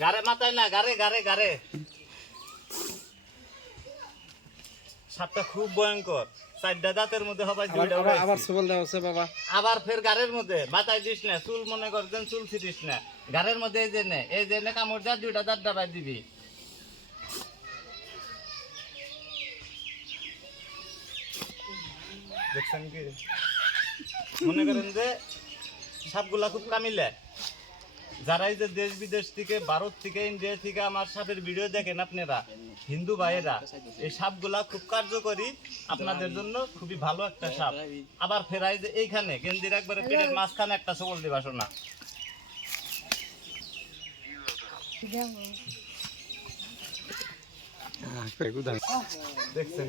গারে মাথায় না, গারে গারে গারে। সাপটা খুব ভয়ঙ্কর। চারটা দাঁতের মধ্যে হবাই দুইটা আবার সবল দেওয়া আছে বাবা। আবার ফের গারের মধ্যে মাথায় দিস না, চুল মনে করছেন চুল ছিটিস না। গারের মধ্যে এই যে নে কামড় দেওয়া দুইটা দাঁত ডাবাই দিবি। দেখছেন কি মনে করেন যে সাপগুলা খুব কামিলে। যারা এই যে দেশ বিদেশ থেকে, ভারত থেকে, ইন্ডিয়া থেকে আমার সাপের ভিডিও দেখেন আপনারা হিন্দু ভাইয়েরা, এই সাপগুলা খুব কার্যকরী, আপনাদের জন্য খুবই ভালো একটা সাপ। আবার ফেরাই যে এইখানে গেন্দির একবারে পেটের মাঝখানে একটা সবল দিবা শোনা। দেখছেন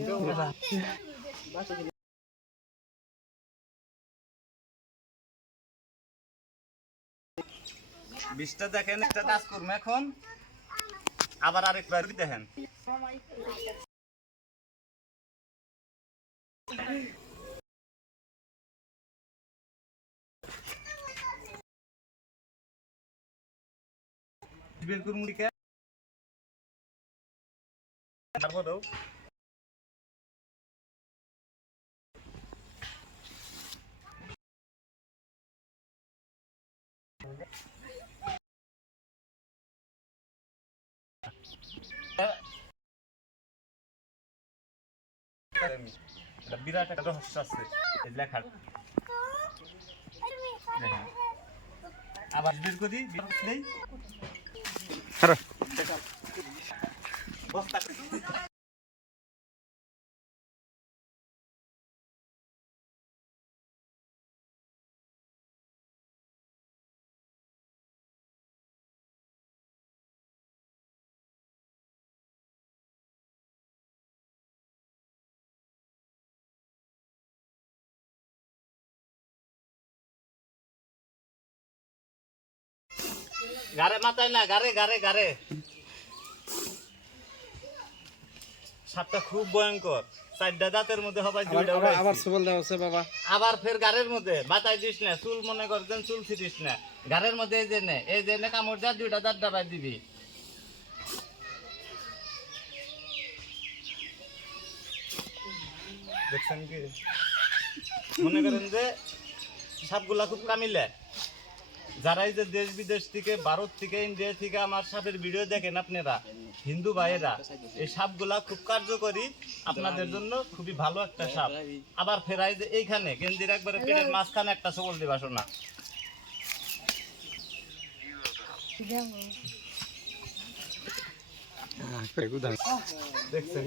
বিষটা দেখেন, একটা কাজ করবো এখন, আবার আরেকবার দেখেন। বের করুন মুড়িকে তারপরেও বিরাট একটা রহস্য আছে এই লেখার। আবার বের করি নেই বস্তা। গারে মাথায় না, গারে গারে গারে। সাপটা খুব ভয়ঙ্কর। চারটা দাঁতের মধ্যে হবাই দুইটা আবার সবল দেওয়া আছে বাবা। আবার ফের গারের মধ্যে মাথায় দিস না, চুল মনে করছেন চুল ছিটিস না। গারের মধ্যে এই যে নে কামড় দেওয়া দুইটা দাঁত ডাবাই দিবি। দেখছেন কি মনে করেন যে সাপগুলা খুব কামিলে। যারা এই যে দেশ বিদেশ থেকে, ভারত থেকে, ইন্ডিয়া থেকে আমার সাপের ভিডিও দেখেন আপনারা হিন্দু ভাইয়েরা, এই সাপগুলা খুব কার্যকরী, আপনাদের জন্য খুবই ভালো একটা সাপ। আবার ফেরাই যে এইখানে গেন্দির একবারে পেটের মাঝখানে একটা সবল দিবা শোনা। দেখছেন